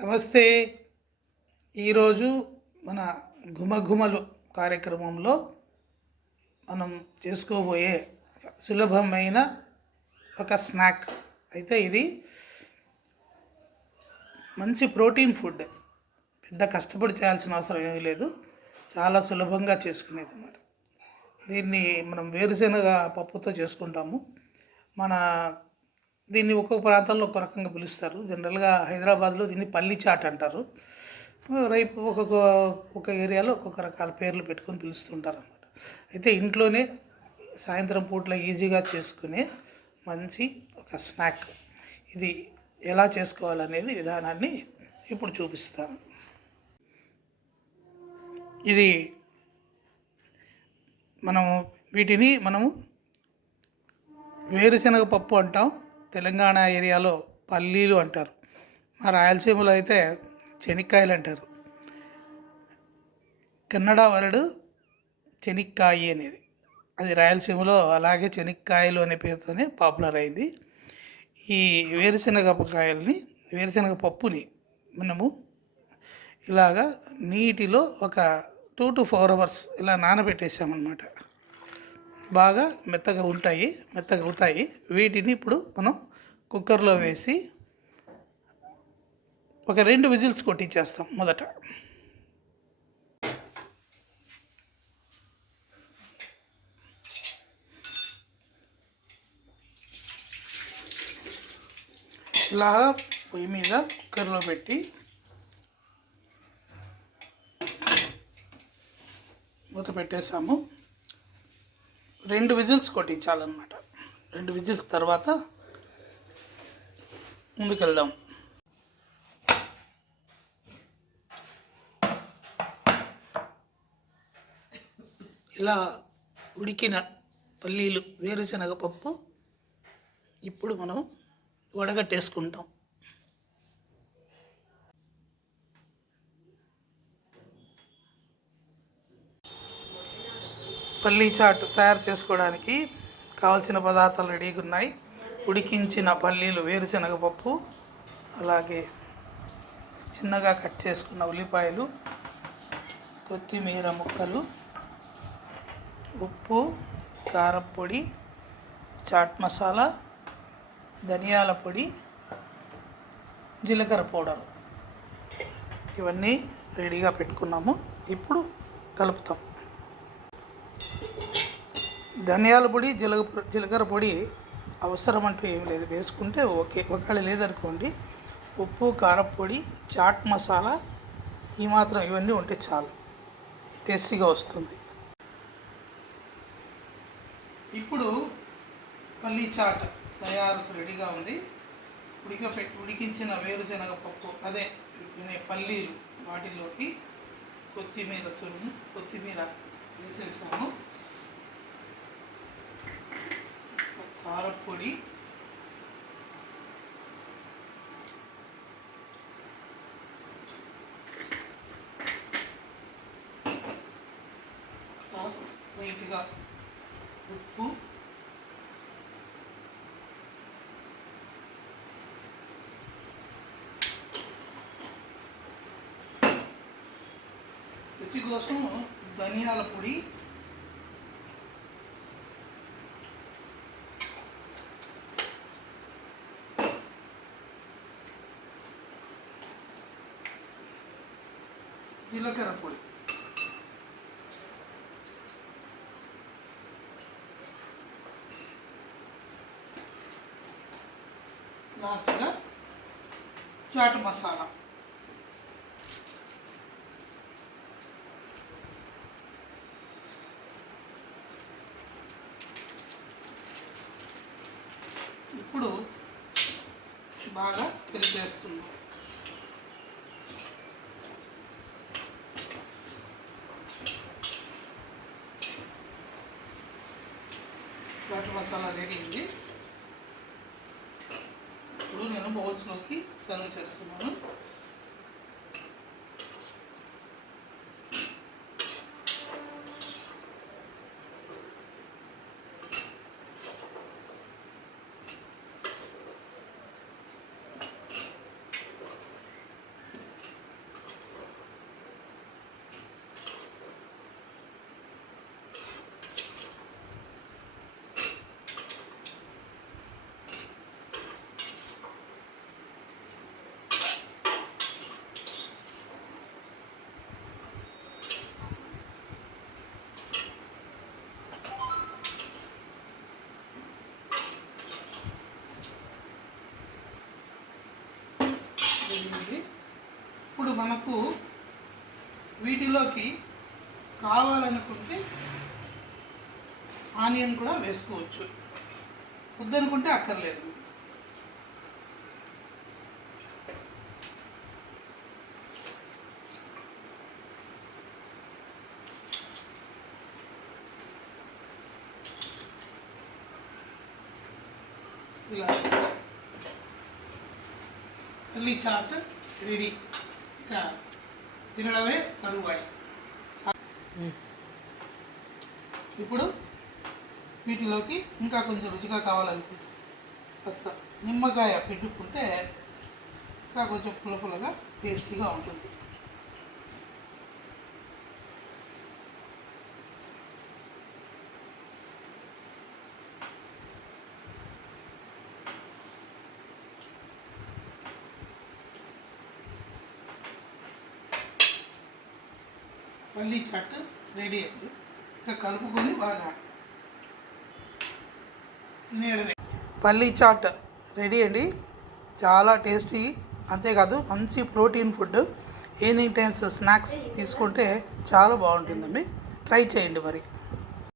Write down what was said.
నమస్తే. ఈరోజు మన ఘుమఘుమలు కార్యక్రమంలో మనం చేసుకోబోయే సులభమైన ఒక స్నాక్ అయితే ఇది మంచి ప్రోటీన్ ఫుడ్. పెద్ద కష్టపడి చేయాల్సిన అవసరం ఏమీ లేదు, చాలా సులభంగా చేసుకునేది అన్నమాట. దీన్ని మనం వేరుశెనగ పప్పుతో చేసుకుంటాము. మన దీన్ని ఒక్కొక్క ప్రాంతాల్లో ఒక రకంగా పిలుస్తారు. జనరల్గా హైదరాబాద్లో దీన్ని పల్లి చాట్ అంటారు. రైపు ఒక్కొక్క ఏరియాలో ఒక్కొక్క రకాల పేర్లు పెట్టుకొని పిలుస్తుంటారు అన్నమాట. అయితే ఇంట్లోనే సాయంత్రం పూట్ల ఈజీగా చేసుకునే మంచి ఒక స్నాక్. ఇది ఎలా చేసుకోవాలనేది విధానాన్ని ఇప్పుడు చూపిస్తాను. ఇది వీటిని మనము వేరుశెనగ పప్పు అంటాం. తెలంగాణ ఏరియాలో పల్లీలు అంటారు. మా రాయలసీమలో అయితే చెనిక్కాయలు అంటారు. కన్నడ వర్డ్ చెనిక్కాయి అనేది, అది రాయలసీమలో అలాగే చెనిక్కాయలు అనే పేరుతోనే పాపులర్ అయింది. ఈ వేరుశెనగ పప్పుని మనము ఇలాగా నీటిలో ఒక 2 to 4 hours ఇలా నానబెట్టేసామన్నమాట. బాగా మెత్తగా అవుతాయి. వీటిని ఇప్పుడు మనం కుక్కర్లో వేసి ఒక 2 విజిల్స్ కొట్టించేస్తాం. మొదట ఇలా పొయ్యి మీద కుక్కర్లో పెట్టి మూత పెట్టేసాము. 2 విజిల్స్ కొట్టించాలన్నమాట. 2 విజిల్స్ తర్వాత ముందుకెళ్దాం. ఇలా ఉడికిన పల్లీలు, వేరుశెనగ పప్పు ఇప్పుడు మనం వడగట్టేసుకుంటాం. పల్లీ చాట్ తయారు చేసుకోవడానికి కావాల్సిన పదార్థాలు రెడీగా ఉన్నాయి. ఉడికించిన పల్లీలు, వేరుశెనగ పప్పు, అలాగే చిన్నగా కట్ చేసుకున్న ఉల్లిపాయలు, కొత్తిమీర ముక్కలు, ఉప్పు, కారప్పొడి, చాట్ మసాలా, ధనియాల పొడి, జీలకర్ర పౌడర్, ఇవన్నీ రెడీగా పెట్టుకున్నాము. ఇప్పుడు కలుపుతాం. ధనియాల పొడి, జీలకర్ర పొడి అవసరం అంటూ ఏమి లేదు, వేసుకుంటే ఓకే. ఒకవేళ లేదనుకోండి, ఉప్పు, కారప్పొడి, చాట్ మసాలా ఈ మాత్రం ఇవన్నీ ఉంటే చాలు, టేస్టీగా వస్తుంది. ఇప్పుడు పల్లీ చాట్ తయారుకు రెడీగా ఉంది. ఉడికించిన వేరుశెనగ పప్పు, అదే పల్లీలు, వాటిలోకి కొత్తిమీర వేసేసాము. కారప్పొడి, లైట్గా ఉప్పు, రుచి కోసం ధనియాల పొడి, జీలకర్ర పొడి, లాస్ట్గా చాట్ మసాలా. ఇప్పుడు బాగా కలిపేస్తున్నాం. చాట్ మసాలా రెడీ అయింది. ఇప్పుడు నేను బౌల్స్లోకి సర్వ్ చేస్తున్నాను. మనకు వీటిలోకి కావాలనుకుంటే ఆనియన్ కూడా వేసుకోవచ్చు, వద్దనుకుంటే అక్కర్లేదు. ఇలా పల్లీ చాట్ రెడీ. ఇక తినడమే తరువాయి. ఇప్పుడు వీటిలోకి ఇంకా కొంచెం రుచిగా కావాలనుకుంటే కాస్త నిమ్మకాయ పెట్టుకుంటే ఇంకా కొంచెం పుల్లపుల్లగా టేస్టీగా ఉంటుంది. పల్లీ చాట్ రెడీ అయింది. ఇంకా కలుపుకొని బాగా తినేయడమే. పల్లీ చాట్ రెడీ అండి. చాలా టేస్టీ, అంతేకాదు మంచి protein food. Evening times snacks తీసుకుంటే చాలా బాగుంటుందండి. ట్రై చేయండి మరి.